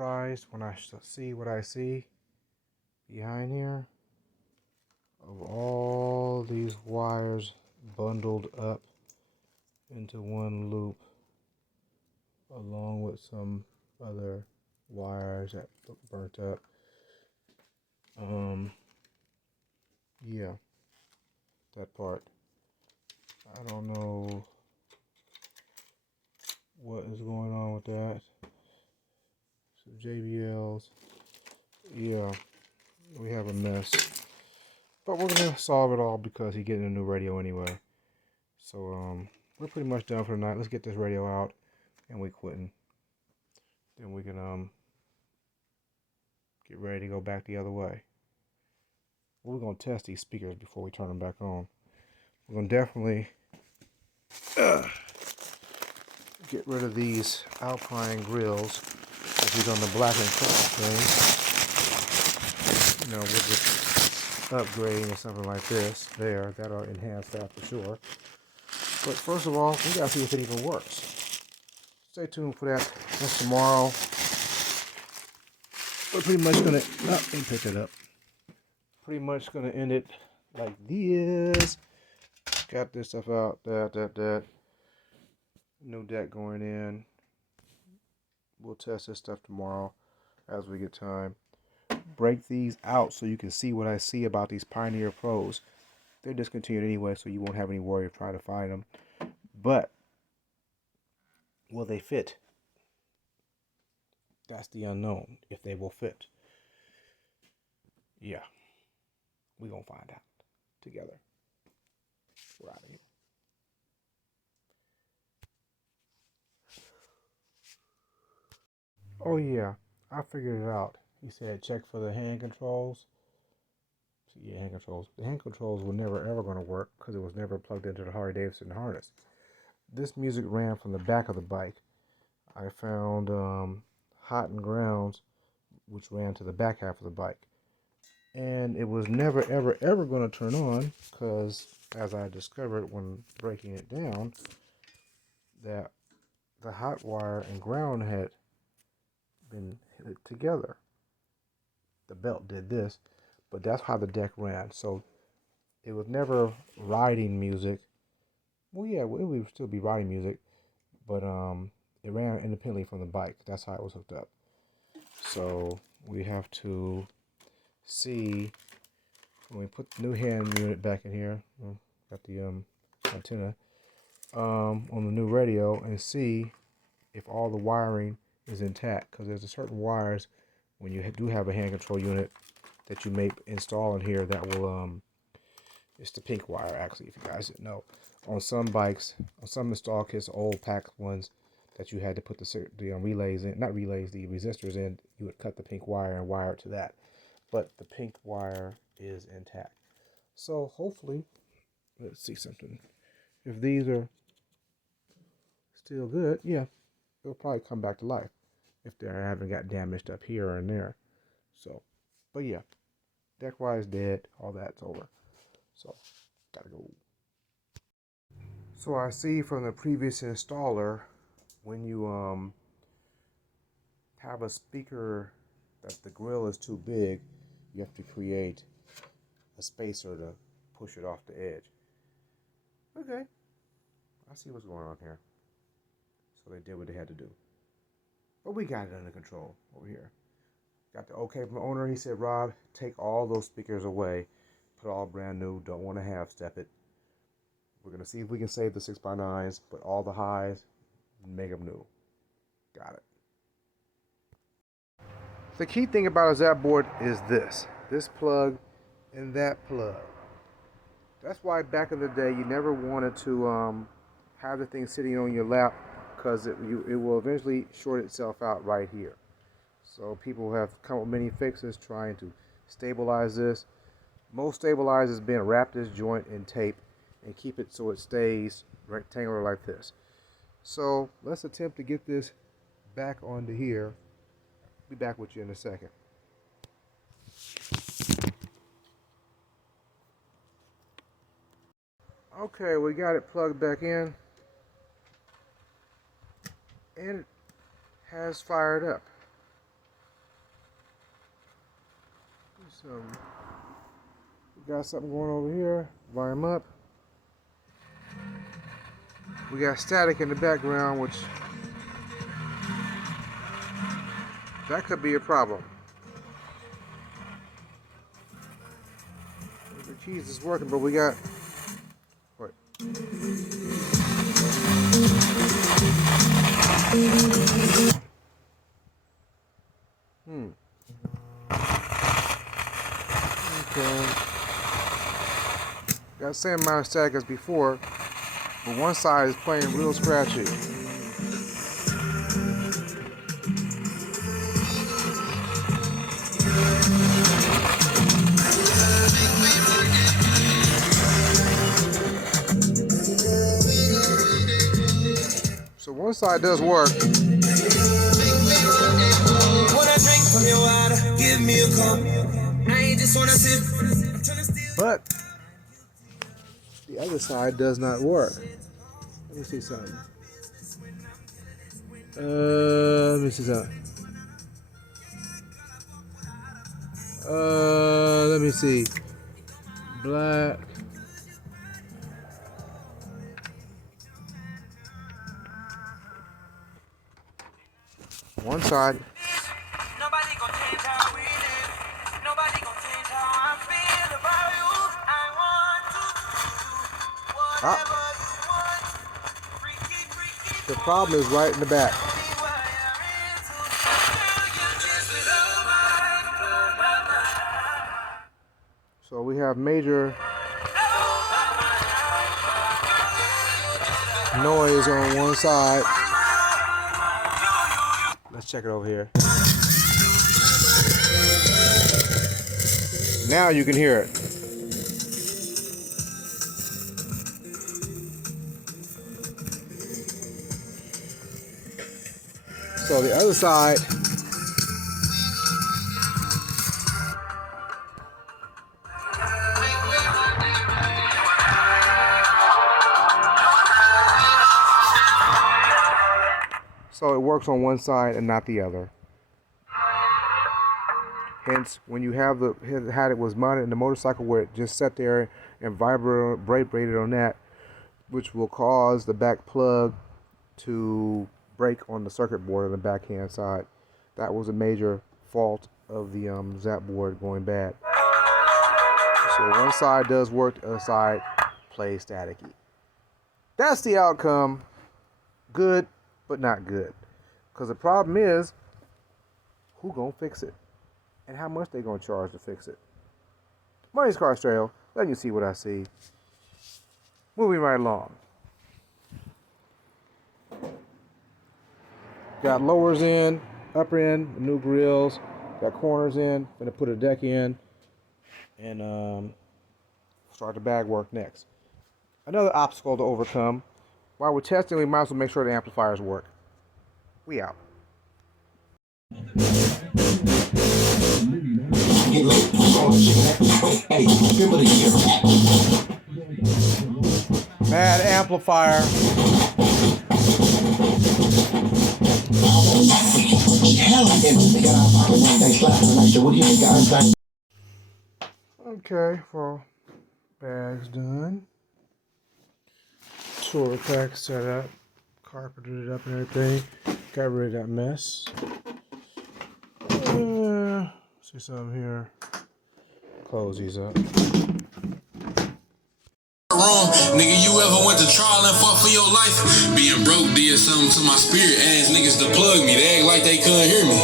surprised when I see what I see behind here of all these wires bundled up into one loop along with some other wires that burnt up. Yeah, that part. I don't know what is going on with that. So JBLs. Yeah, we have a mess. But we're gonna solve it all because he's getting a new radio anyway. So we're pretty much done for the night. Let's get this radio out and we quitting. Then we can get ready to go back the other way. We're gonna test these speakers before we turn them back on. We're gonna definitely get rid of these Alpine grills. If he's on the black and color thing, we'll just upgrade or something like this. That'll enhance that for sure. But first of all, we gotta see if it even works. Stay tuned for that. That's tomorrow. We're pretty much gonna and pick it up. Pretty much gonna end it like this. Got this stuff out. That. New deck going in. We'll test this stuff tomorrow as we get time. Break these out so you can see what I see about these Pioneer Pros. They're discontinued anyway, so you won't have any worry of trying to find them. But will they fit? That's the unknown, if they will fit. Yeah, we're going to find out together. We're out of here. Oh yeah, I figured it out. He said check for the hand controls. So yeah, hand controls. The hand controls were never ever going to work because it was never plugged into the Harley Davidson harness. This music ran from the back of the bike. I found Hot and Grounds, which ran to the back half of the bike. And it was never ever ever going to turn on because, as I discovered when breaking it down, that the hot wire and ground had been hit together. The belt did this, but that's how the deck ran. So it was never riding music. Well, yeah, it would still be riding music, but it ran independently from the bike. That's how it was hooked up. So we have to see when we put the new hand unit back in here. Got the antenna on the new radio and see if all the wiring is intact, because there's a certain wires when you do have a hand control unit that you may install in here that will it's the pink wire, actually, if you guys didn't know. On some bikes, on some install kits, old pack ones that you had to put the relays in, not relays, the resistors in, you would cut the pink wire and wire it to that. But the pink wire is intact. So hopefully, let's see something. If these are still good, yeah, it'll probably come back to life if they haven't got damaged up here and there. So, but yeah, deck wise dead, all that's over. So, gotta go. So I see from the previous installer, when you have a speaker that the grill is too big, you have to create a spacer to push it off the edge. Okay, I see what's going on here. So they did what they had to do. But we got it under control over here. Got the okay from the owner. He said, Rob, take all those speakers away. Put all brand new. Don't want to half step it. We're going to see if we can save the 6x9s, but all the highs, make them new. Got it. The key thing about a Zap board is this plug and that plug. That's why back in the day you never wanted to have the thing sitting on your lap, because it will eventually short itself out right here. So people have come up with many fixes trying to stabilize this. Most stabilizers being wrap this joint in tape and keep it so it stays rectangular like this. So let's attempt to get this back onto here. Be back with you in a second. Okay, we got it plugged back in and it has fired up. So we got something going over here. Volume up. We got static in the background, which that could be a problem. The keys is working, but we got. Wait. Okay. Got the same amount of static as before, but one side is playing real scratchy. So one side does work. But the other side does not work. Let me see something. Let me see. Black. One side. Nobody gonna change how we live. Nobody gonna change how I feel about you. I want to do whatever you want. Freaky, freaky. The problem is right in the back. So we have major noise on one side. Let's check it over here. Now you can hear it. So the other side, so it works on one side and not the other. Hence, when you have had it was mounted in the motorcycle where it just sat there and vibrated on that, which will cause the back plug to break on the circuit board on the backhand side. That was a major fault of the Zap board going bad. So one side does work, the other side plays staticky. That's the outcome. Good, but not good. Because the problem is, who gonna fix it? And how much they gonna charge to fix it? My name's Car Stereo, letting you see what I see. Moving right along. Got lowers in, upper end, new grills. Got corners in. Gonna put a deck in, and start the bag work next. Another obstacle to overcome. While we're testing, we might as well make sure the amplifiers work. We out. Bad amplifier. Okay, well, bags done. Tour pack set up. Carpeted it up and everything. Got rid of that mess. See something here. Close these up. Nigga, you ever went to trial and fought for your life? Being broke did something to my spirit. Ass niggas to plug me. They act like they couldn't hear me.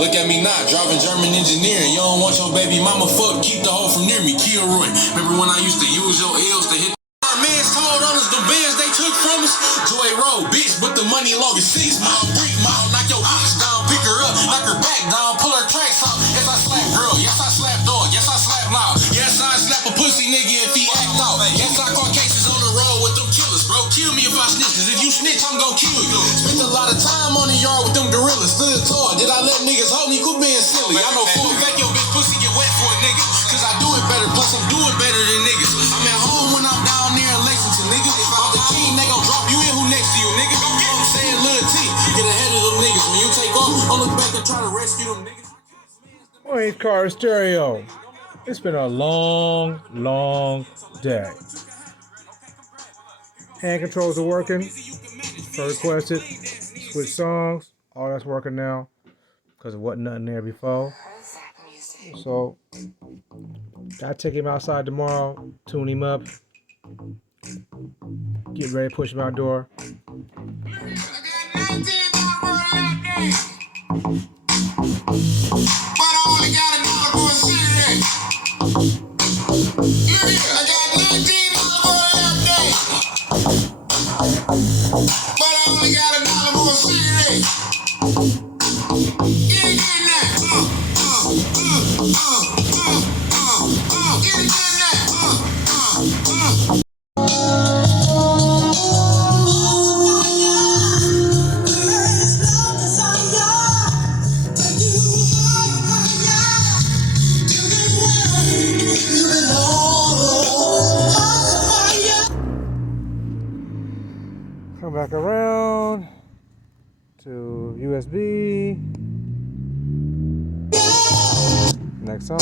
Look at me now, driving German engineering. You don't want your baby mama fuck, keep the hoe from near me. Kilroy. Remember when I used to use your L's to hit our mans told on us the bands they took from us? Joy Road, bitch, but the money long as 6 mile, 3 mile. Knock your ox down, pick her up, knock her back down, pull her tracks out. Yes, I slap girl. Yes, I slap dog. Yes, I slap loud. Yes, I slap a pussy nigga if he act out. Yes, I caught cases on the road with them killers, bro. Kill me if I snitch, cause if you snitch, I'm gon' kill you. Spent a lot of time on the yard with them gorillas. Stood tall. Did I let niggas hold me? Quit being silly. I know for a fact your bitch pussy get wet for a nigga. Cause I do it better, plus I'm doing better than niggas. I'm at home when I'm down there in Lexington, nigga. Off the team, they gon' drop you in who next to you, nigga. You know what I'm saying? Lil T, get ahead of them niggas. When you take off, don't look back and try to rescue them niggas. Wait, Car Stereo. It's been a long, long day. Hand controls are working. Per requested. Switch songs. All that's working now because it wasn't nothing there before. So, gotta take him outside tomorrow, tune him up, get ready to push him outdoor. Come back around to USB. Next song.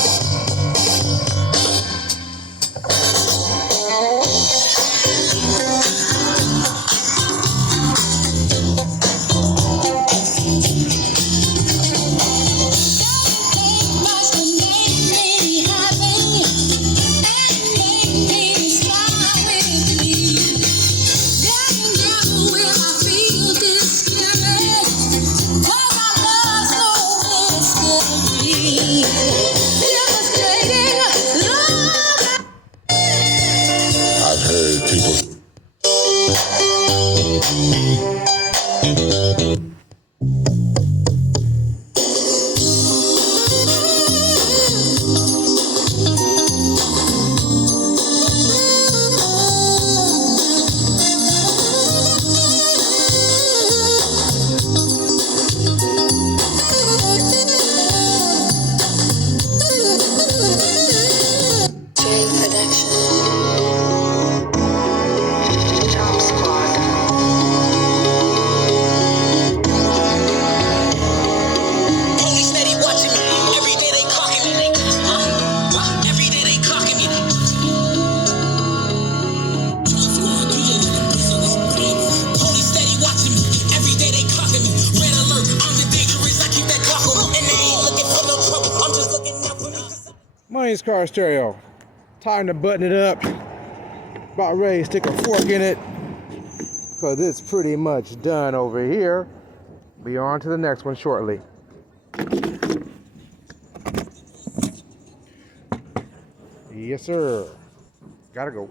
Money's car stereo. Time to button it up. About ready to stick a fork in it, because it's pretty much done over here. Be on to the next one shortly. Yes, sir. Gotta go.